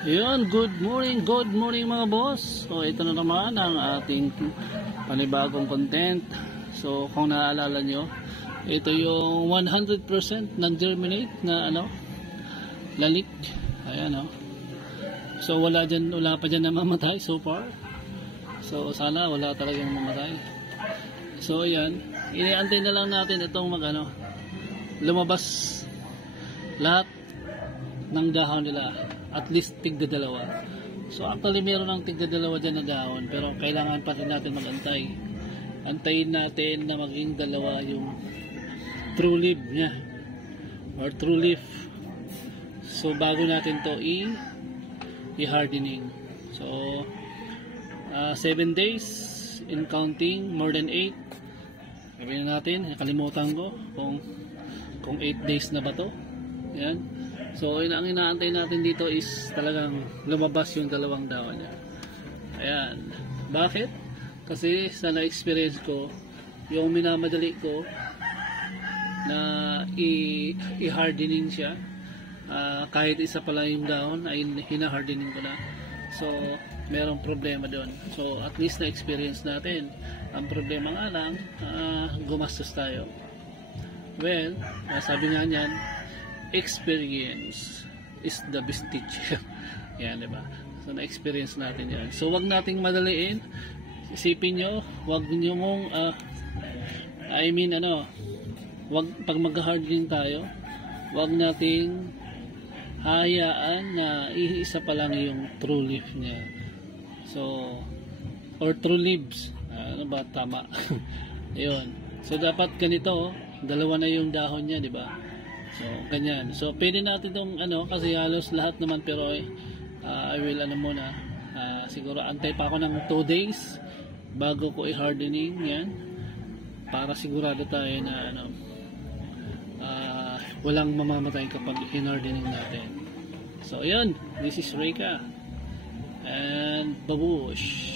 Yun, good morning mga boss. So ito na naman ang ating panibagong content. So kung naaalala nyo, ito yung 100% non-germinate na lalik. Ayan So wala pa dyan namamatay so far. So sana wala talagang mamatay. So ayan, iniantay na lang natin itong lumabas lahat ng dahon nila. At least tigda dalawa. So actually meron ng tigda dalawa dyan na dahon, pero kailangan pa rin natin magantay. Antayin natin na maging dalawa yung true leaf nya or true leaf. So bago natin to i-hardening. So 7 days in counting, more than 8. Sabihin natin, nakalimutan ko kung 8 days na ba to. Yan. So ang inaantay natin dito is talagang lumabas yung dalawang dahon niya. Ayan. Bakit? Kasi sa na-experience ko, yung minamadali ko na i-hardening siya, kahit isa pala yung dahon ay hina-hardening ko na. So merong problema doon. So at least na-experience natin. Ang problema nga lang, gumastos tayo. Well, sabi nga niyan, experience is the best teacher. Yan, diba? So na-experience natin yan. So wag nating madaliin. Isipin nyo, wag nyo mong wag pag mag-hardening tayo, wag nating hayaan na iisa pa lang yung true leaf niya. So or true leaves. Ano ba tama? Ayun. So dapat ganito, dalawa na yung dahon niya, di ba? So ganyan. So pwede natin itong kasi halos lahat naman, pero I will muna. Siguro antay pa ako ng 2 days bago ko i-hardening yan, para sigurado tayo na walang mamamatay kapag i-hardening natin. So ayun, this is Reka and babush.